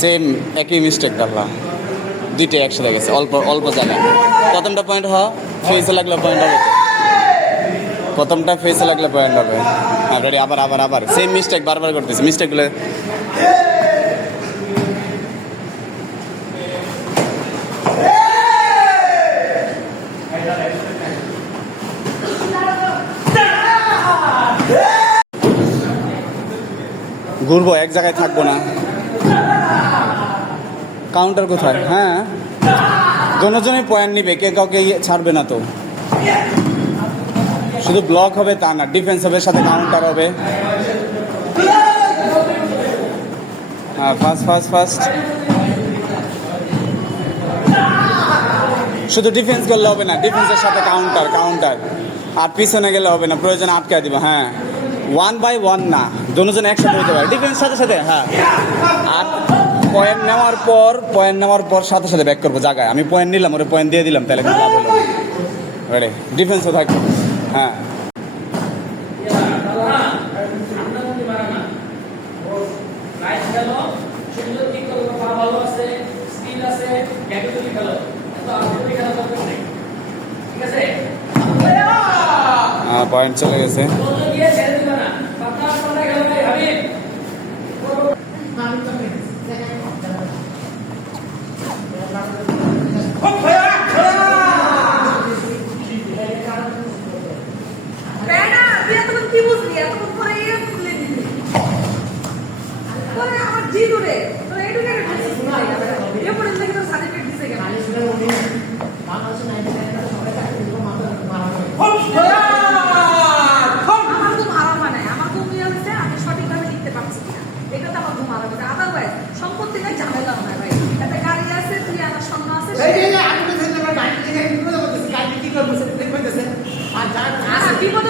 Same একই mistake করলাম, দুইটাই একসাথে গেছে অল্প অল্প জায়গায়। প্রথমটা পয়েন্ট হওয়া, ফেসে লাগলে পয়েন্ট হবে, প্রথমটা ফেসে লাগলে পয়েন্ট হবে। হ্যাঁ রেডি, আবার আবার আবার সেম মিস্টেক বারবার করতেছি, মিস্টেকগুলো ঘুরবো, এক জায়গায় থাকবো না। কাউন্টার কোথায়? হ্যাঁ, দুজনেই পয়েন্ট নিবে, কে কাউকে ছাড়বে না তো। শুধু ব্লক হবে তা না, ডিফেন্স হবে, সাথে কাউন্টার হবে। হ্যাঁ, ফার্স্ট ফার্স্ট ফার্স্ট। শুধু ডিফেন্স করলে হবে না, ডিফেন্সের সাথে কাউন্টার কাউন্টার। আর পিছনে গেলে হবে না, প্রয়োজন আটকে দিব। হ্যাঁ, 1 by 1 না, দুজন একসাথে হতে পারে, ডিফেন্স সাথে সাথে। হ্যাঁ, আর পয়েন্ট নেওয়ার পর সাথে সাথে ব্যাক করবো জায়গায়। আমি পয়েন্ট নিলাম, ওরে পয়েন্ট দিয়ে দিলাম, তাহলে কিন্তু লাভ হলো। রেডি, ডিফেন্সও থাকবে। হ্যাঁ, পয়েন্ট চলে গেছে। বিপদে